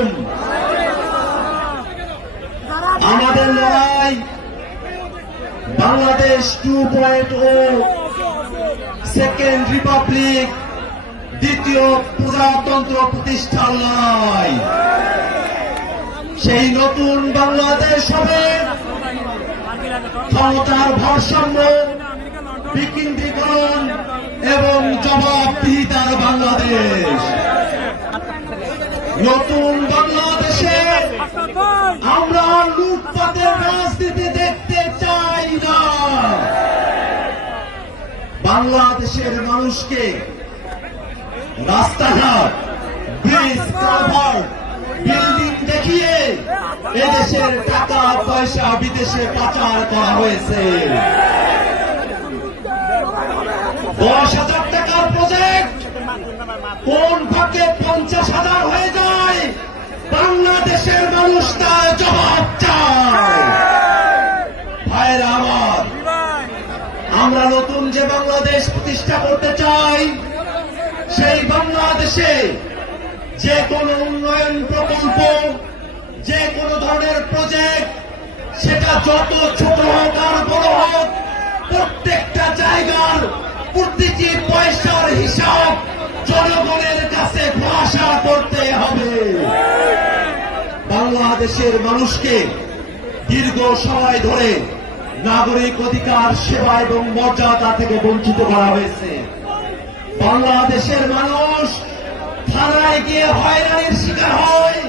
আলাইকুম। আমাদের লড়াই বাংলাদেশ 2.0, সেকেন্ড রিপাবলিক, দ্বিতীয় প্রজাতন্ত্র প্রতিষ্ঠার লড়াই। সেই নতুন বাংলাদেশ হবে ক্ষমতার ভারসাম্য, বিকেন্দ্রীকরণ এবং জবাবদিহিতার বাংলাদেশ। নতুন বাংলাদেশে আমরা লুটপাটের রাজনীতি দেখতে চাই না। বাংলাদেশের মানুষকে রাস্তাঘাট, ব্রিজ, কালভার্ট, বিল্ডিং দেখিয়ে এদেশের টাকা পয়সা বিদেশে পাচার করা হয়েছে। 10,000 টাকার প্রজেক্ট কোন ফাঁকে 50,000 হয়ে যায়, বাংলাদেশের মানুষ তার জবাব চায়। ভাইরা আমার, আমরা নতুন যে বাংলাদেশ প্রতিষ্ঠা করতে চাই, সেই বাংলাদেশে যে কোনো উন্নয়ন প্রকল্প, যে কোনো ধরনের প্রজেক্ট, সেটা যত ছোট হোক আর বড় হোক, প্রত্যেকটা জায়গার প্রতিটি পয়সার হিসাব জনগণের কাছে প্রকাশ করতে হবে। বাংলাদেশের মানুষকে দীর্ঘ সময় ধরে নাগরিক অধিকার, সেবা এবং মর্যাদা থেকে বঞ্চিত করা হয়েছে। বাংলাদেশের মানুষ থানায় গিয়ে হয়রানির শিকার হয়,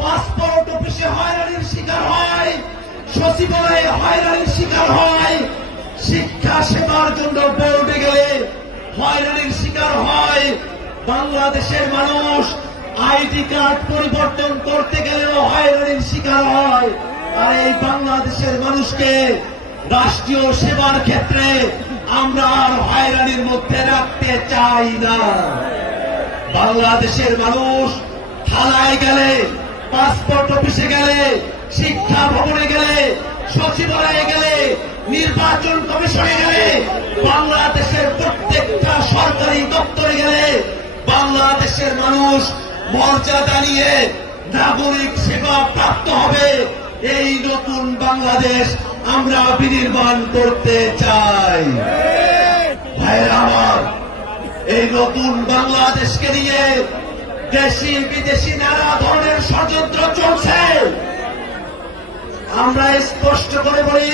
পাসপোর্ট অফিসে হয়রানির শিকার হয়, সচিবালয়ে হয়রানির শিকার হয়, শিক্ষা সেবার জন্য বোর্ডে গেলে হয়রানির শিকার হয়। বাংলাদেশের মানুষ আইডি কার্ড পরিবর্তন করতে গেলেও হয়রানির শিকার হয়। আর এই বাংলাদেশের মানুষকে রাষ্ট্রীয় সেবার ক্ষেত্রে আমরা আর হয়রানির মধ্যে রাখতে চাই না। বাংলাদেশের মানুষ থানায় গেলে, পাসপোর্ট অফিসে গেলে, শিক্ষা ভবনে গেলে, সচিবালয়ে গেলে, নির্বাচন কমিশনে গেলে, বাংলাদেশের প্রত্যেকটা সরকারি দপ্তরে গেলে বাংলাদেশের মানুষ মর্যাদা নিয়ে নাগরিক সেবা প্রাপ্ত হবে। এই নতুন বাংলাদেশ আমরা বিনির্মাণ করতে চাই। ভাইরা আমার, এই নতুন বাংলাদেশকে নিয়ে দেশি বিদেশি নানা ধরনের ষড়যন্ত্র চলছে। আমরা স্পষ্ট করে বলি,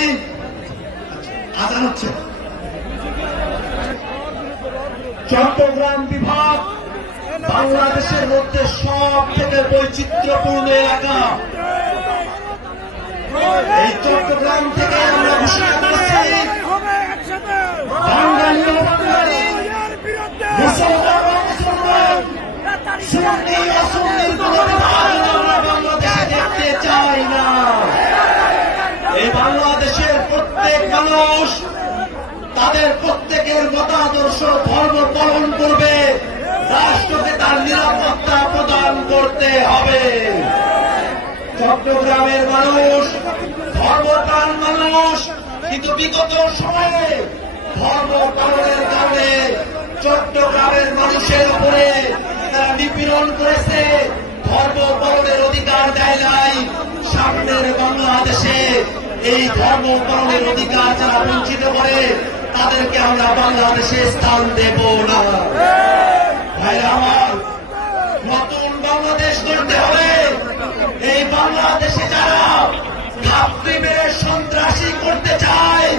আজান হচ্ছে, চট্টগ্রাম বিভাগ বাংলাদেশের মধ্যে সব থেকে বৈচিত্র্যপূর্ণ এলাকা। এই চট্টগ্রাম থেকে আমরা ঘোষণা করেছি, বাঙালি ও বাঙালি, মুসলমান ও মুসলমান, সুন্নি ও সুন্নির কোন বিভাগ আমরা বাংলাদেশে দেখতে চাই না। এই বাংলাদেশের প্রত্যেক মানুষ তাদের প্রত্যেকের মতাদর্শ, ধর্ম পালন করবে, রাষ্ট্রকে তার নিরাপত্তা প্রদান করতে হবে। চট্টগ্রামের মানুষ ধর্মপ্রাণ মানুষ, কিন্তু বিগত সময়ে ধর্ম পালনের কারণে চট্টগ্রামের মানুষের উপরে তারা নিপীড়ন করেছে, ধর্ম পালনের অধিকার দেয় নাই। সামনের বাংলাদেশে এই ধর্ম পালনের অধিকার যারা বঞ্চিত করে, তাদেরকে আমরা বাংলাদেশে স্থান দেব না। ভাইরা আমার, নতুন বাংলাদেশ গড়তে হবে। এই বাংলাদেশে যারা ঘাপটি মেরে সন্ত্রাসী করতে চায়,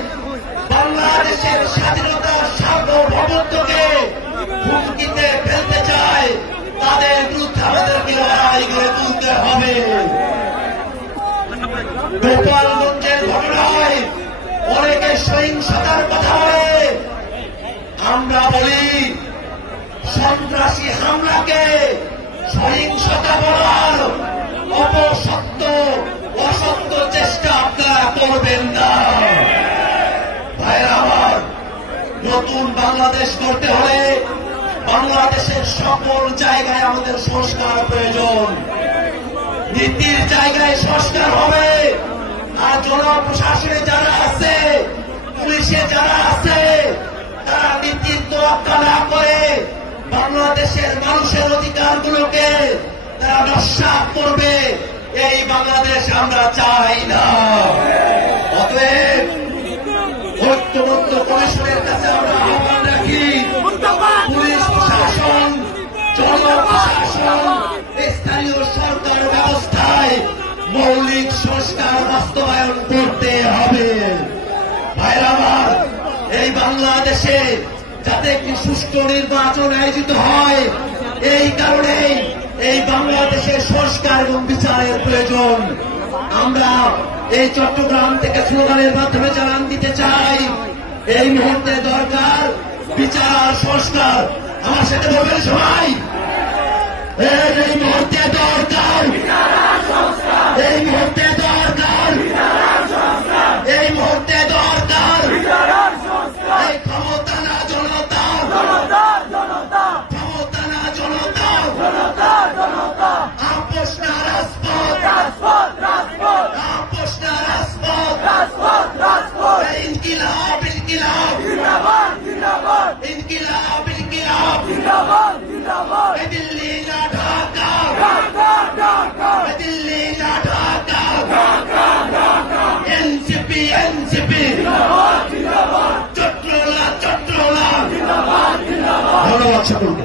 বাংলাদেশের স্বাধীনতা, সার্বভৌমত্বকে হুমকিতে ফেলতে চায়, তাদের বিরুদ্ধে আমাদেরকে লড়াই করে তুলতে হবে। গোপালগঞ্জের ঘটনায় অনেকে সহিংসতার কথা বলে, আমরা বলি সন্ত্রাসী হামলাকে সহিংসতা বলার অপসত্য, অসত্য চেষ্টা আপনারা করবেন না। ভাইরা আমার, নতুন বাংলাদেশ করতে হলে বাংলাদেশের সকল জায়গায় আমাদের সংস্কার প্রয়োজন। নীতির জায়গায় সংস্কার হবে, আর জনপ্রশাসনে যারা আছে, পুলিশে যারা আছে, তারা নীতির তোয়াক্কা না করে বাংলাদেশের মানুষের অধিকারগুলোকে তারা নস্যাৎ করবে, এই বাংলাদেশ আমরা চাই না। অতএব ঐক্যবদ্ধ কমিশনের কাছে আমরা আহ্বান রাখি, পুলিশ প্রশাসন, জনপ্রশাসন, স্থানীয় সরকার ব্যবস্থায় মৌলিক সংস্কার বাস্তবায়ন করতে হবে। ভাইরা আমার, এই বাংলাদেশে যাতে একটি সুষ্ঠু নির্বাচন আয়োজিত হয়, এই কারণেই এই বাংলাদেশের সংস্কার এবং বিচারের প্রয়োজন। আমরা এই চট্টগ্রাম থেকে স্লোগানের মাধ্যমে জানান দিতে চাই, এই মুহূর্তে দরকার বিচার আর সংস্কার। আমার সাথে বলবেন সবাই, এই মুহূর্তে দরকার, এই মুহূর্তে দরকার, এই মুহূর্তে দরকার এই ক্ষমতা না জনতা, ক্ষমতা না জনতা, আপোষ না রাজপথ, আপোষ না রাজপথ, ইনকিলাব ইনকিলাব, ইনকিলাব ইনকিলাব, দিল্লি না ঢাকা, দিল্লি না ঢাকা, এনসিপি এনসিপি, চট্টগ্রাম চট্টগ্রাম। ধন্যবাদ সকলকে।